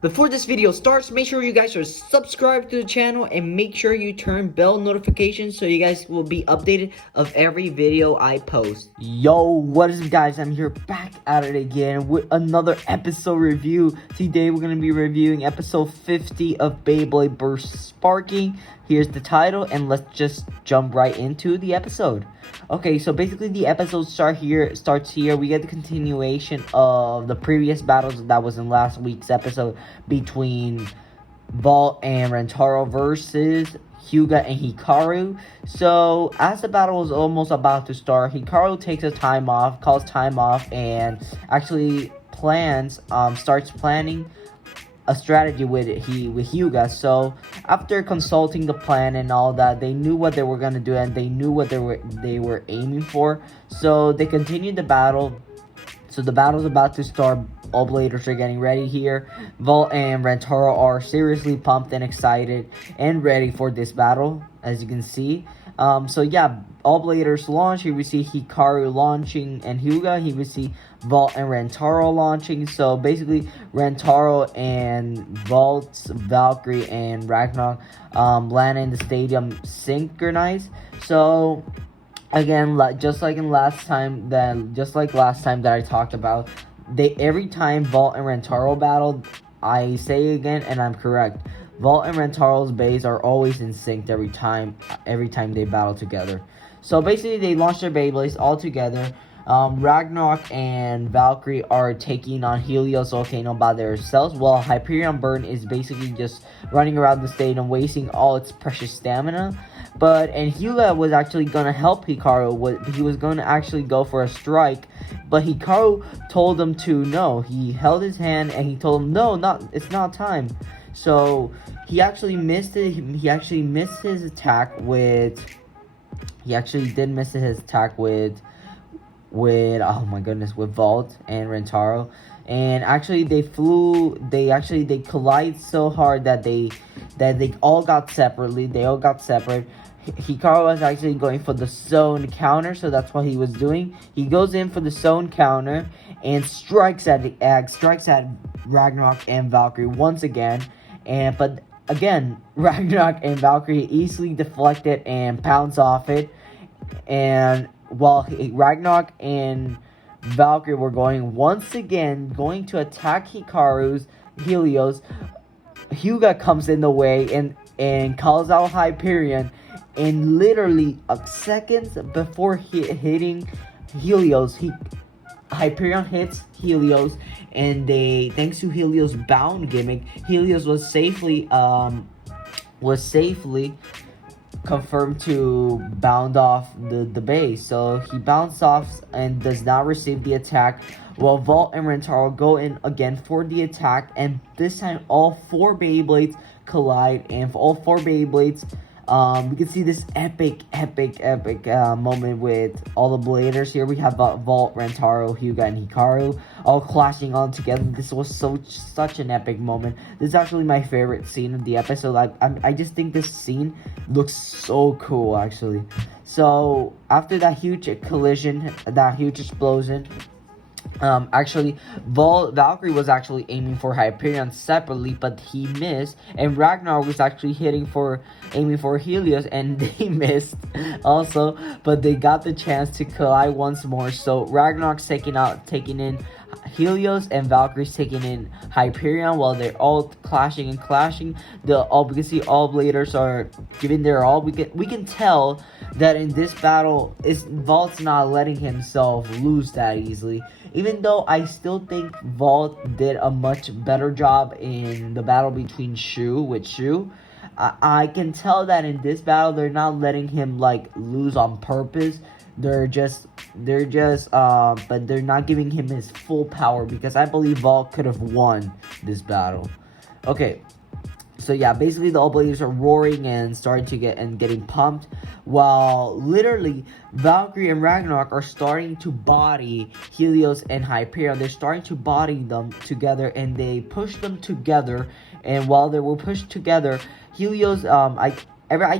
Before this video starts, make sure you guys are subscribed to the channel and make sure you turn bell notifications so you guys will be updated of every video I post. Yo, what is up guys? I'm here back at it again with another episode review. Today we're going to be reviewing episode 50 of Beyblade Burst Sparking. Here's the title and let's just jump right into the episode. Okay, so basically the episode starts here. We get the continuation of the previous battles that was in last week's episode between Valt and Rantaro versus Hyuga and Hikaru. So as the battle is almost about to start, Hikaru takes calls time off, and actually starts planning a strategy with Hyuga. So after consulting the plan and all that, they knew what they were gonna do and they knew what they were aiming for. So they continued the battle. So the battle's about to start. All bladers are getting ready here. Valt and Rantaro are seriously pumped and excited and ready for this battle, as you can see. So yeah, all bladers launch. Here we see Hikaru launching and Hyuga. Here we see Valt and Rantaro launching. So basically, Rantaro and Valt, Valkyrie, and Ragnarok land in the stadium synchronized. So again, just like last time that I talked about, every time Valt and Rantaro battled, I say again, and I'm correct, Valt and Rantaro's bays are always in sync every time they battle together. So basically, they launch their Beyblades all together. Ragnarok and Valkyrie are taking on Helios Volcano by themselves, while Hyperion Burn is basically just running around the stadium, wasting all its precious stamina. And Hyuga was actually gonna help Hikaru. He was gonna actually go for a strike, but Hikaru told him to no. He held his hand and he told him it's not time. So he actually missed it. He actually missed his attack with. He actually did miss his attack with oh my goodness, with Valt and Rantaro. And actually they collided so hard that they all got separately. They all got separate. Hikaru was actually going for the zone counter, so that's what he was doing. He goes in for the zone counter and strikes at Ragnarok and Valkyrie once again. But again, Ragnarok and Valkyrie easily deflected and pounce off it. And while Ragnarok and Valkyrie were going to attack Hikaru's Helios, Hyuga comes in the way and calls out Hyperion, and literally seconds before hitting Helios, Hyperion hits Helios, and thanks to Helios' bound gimmick, Helios was safely confirmed to bound off the base. So he bounced off and does not receive the attack, while Valt and Rantaro go in again for the attack, and this time all four Beyblades collide, and for all four Beyblades, we can see this epic moment with all the bladers. Here we have Valt, Rantaro, Hyuga, and Hikaru all clashing all together. This was such an epic moment. This is actually my favorite scene of the episode. I just think this scene looks so cool, actually. So after that huge collision, that huge explosion, actually, Valkyrie was actually aiming for Hyperion separately, but he missed, and Ragnar was actually aiming for Helios, and they missed also, but they got the chance to collide once more. So Ragnarok's taking in Helios, and Valkyrie's taking in Hyperion, while they're all clashing. We can see all bladers are giving their all. We can tell that in this battle, Valt's not letting himself lose that easily. Even though I still think Valt did a much better job in the battle between Shu. I can tell that in this battle, they're not letting him lose on purpose. But they're not giving him his full power, because I believe Valt could have won this battle. Okay. So yeah, basically the all bladers are roaring and starting to getting pumped, while literally Valkyrie and Ragnarok are starting to body Helios and Hyperion. They're starting to body them together, and they push them together. And while they were pushed together, Helios, I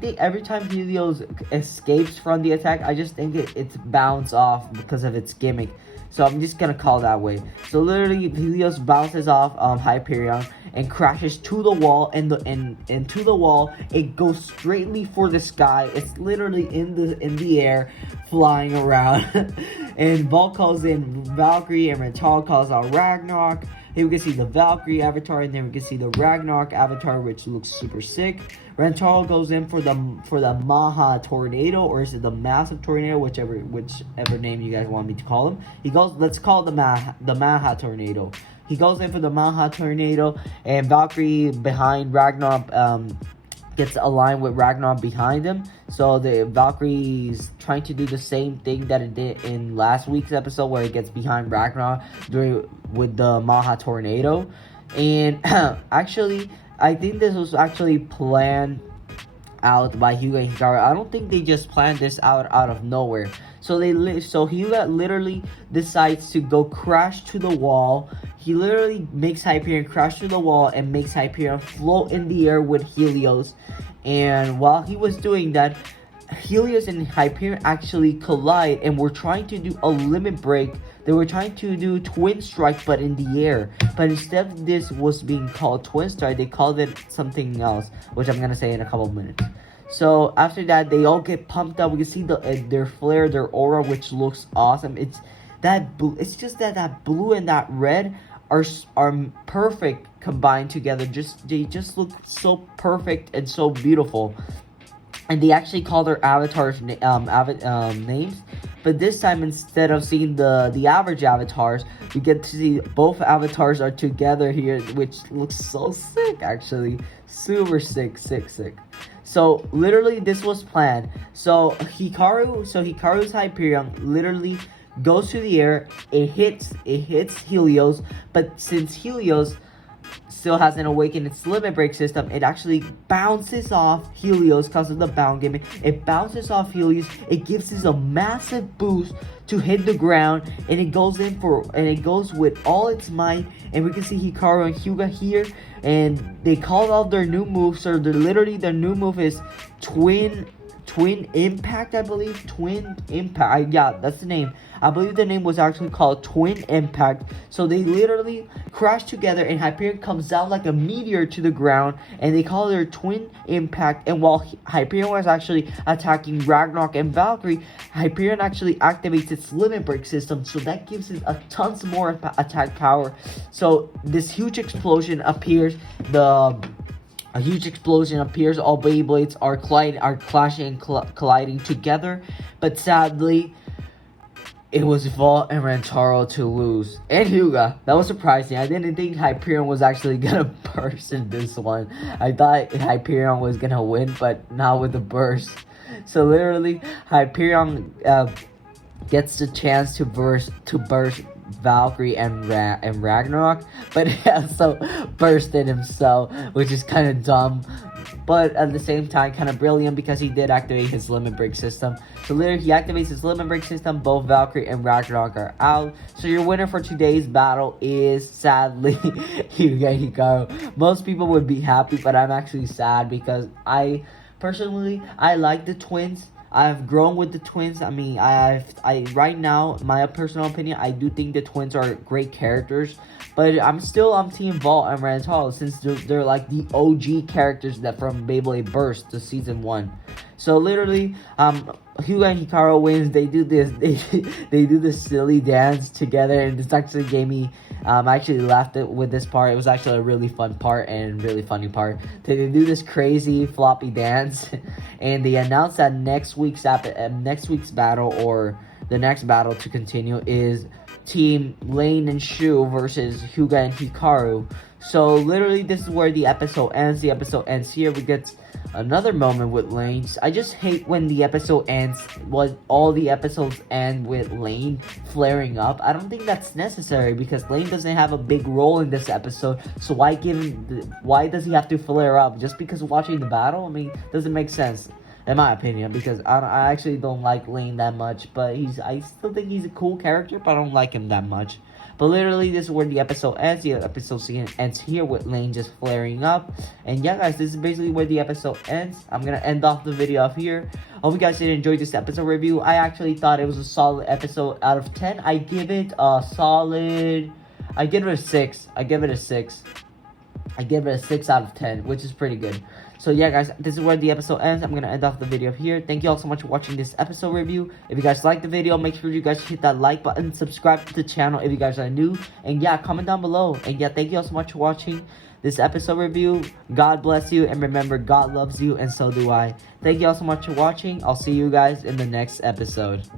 think every time Helios escapes from the attack, I just think it's bounce off because of its gimmick. So I'm just gonna call it that way. So literally, Helios bounces off Hyperion and crashes to the wall, and to the wall. It goes straightly for the sky. It's literally in the air, flying around. And Valt calls in Valkyrie, and Rantaro calls out Ragnarok. Here we can see the Valkyrie avatar, and then we can see the Ragnarok avatar, which looks super sick. Rantaro goes in for the Maha Tornado, or is it the Massive Tornado, whichever name you guys want me to call him. He goes, let's call it the Maha Tornado. He goes in for the Maha Tornado, and Valkyrie behind Ragnarok gets aligned with Ragnarok behind him. So the Valkyrie's trying to do the same thing that it did in last week's episode, where it gets behind Ragnarok with the Maha Tornado. And actually, I think this was actually planned out by Hyuga and Hikaru. I don't think they just planned this out of nowhere. So Hyuga literally decides to go crash to the wall. He literally makes Hyperion crash to the wall and makes Hyperion float in the air with Helios. And while he was doing that, Helios and Hyperion actually collide and were trying to do a limit break. They were trying to do twin strike, but in the air. But instead of this was being called twin strike, they called it something else, which I'm gonna say in a couple of minutes. So after that, they all get pumped up. We can see their flare, their aura, which looks awesome. It's just that blue and that red are perfect combined together. They just look so perfect and so beautiful. And they actually call their avatars names. But this time, instead of seeing the average avatars, we get to see both avatars are together here, which looks so sick, actually. Super sick. So literally, this was planned. So Hikaru's Hyperion literally goes to the air. It hits Helios, but since Helios still hasn't awakened its limit break system, it actually bounces off Helios because of the bound gimmick. It bounces off Helios. It gives us a massive boost to hit the ground, and it goes with all its might. And we can see Hikaru and Hyuga here, and they called out their new move. So their new move is Twin Impact, I believe. Twin Impact. Yeah, that's the name. I believe the name was actually called Twin Impact. So they literally crash together, and Hyperion comes down like a meteor to the ground, and they call it Twin Impact. And while Hyperion was actually attacking Ragnarok and Valkyrie, Hyperion actually activates its limit break system, so that gives it a tons more attack power. So this huge explosion appears. A huge explosion appears. All Beyblades are clashing and colliding together. But sadly, it was Valt and Rantaro to lose. And Hyuga. That was surprising. I didn't think Hyperion was actually gonna burst in this one. I thought Hyperion was gonna win, but not with the burst. So literally, Hyperion gets the chance to burst Valkyrie and Ragnarok, but he also bursted himself, which is kind of dumb, but at the same time kind of brilliant, because he did activate his limit break system. So literally, he activates his limit break system. Both Valkyrie and Ragnarok are out. So your winner for today's battle is sadly Hyuga Hikaru. Most people would be happy, but I'm actually sad because I personally like the twins. I've grown with the twins. I mean, right now, my personal opinion, I do think the twins are great characters, but I'm still on Team Valt and Rantaro, since they're like the OG characters that from Beyblade Burst to season 1. So literally, Hyuga and Hikaru wins. They do this silly dance together, and this actually gave me. I actually laughed with this part. It was actually a really fun part and really funny part. They do this crazy floppy dance, and they announced that next week's battle, or the next battle to continue, is Team Lane and Shu versus Hyuga and Hikaru. So literally, this is where the episode ends. The episode ends here. We get another moment with Lane. I just hate when the episode ends, all the episodes end with Lane flaring up. I don't think that's necessary, because Lane doesn't have a big role in this episode. So why does he have to flare up just because of watching the battle? I mean, doesn't make sense in my opinion, because I actually don't like Lane that much, but I still think he's a cool character, but I don't like him that much. But literally, this is where the episode ends. The episode ends here with Lane just flaring up. And yeah, guys, this is basically where the episode ends. I'm gonna end off the video off here. Hope you guys did enjoy this episode review. I actually thought it was a solid episode. Out of 10, I give it a solid... I give it a 6. I give it a 6 out of 10, which is pretty good. So yeah, guys, this is where the episode ends. I'm gonna end off the video here. Thank you all so much for watching this episode review. If you guys liked the video, make sure you guys hit that like button, subscribe to the channel if you guys are new, and yeah, comment down below. And yeah, thank you all so much for watching this episode review. God bless you, and remember, God loves you, and so do I. Thank you all so much for watching. I'll see you guys in the next episode.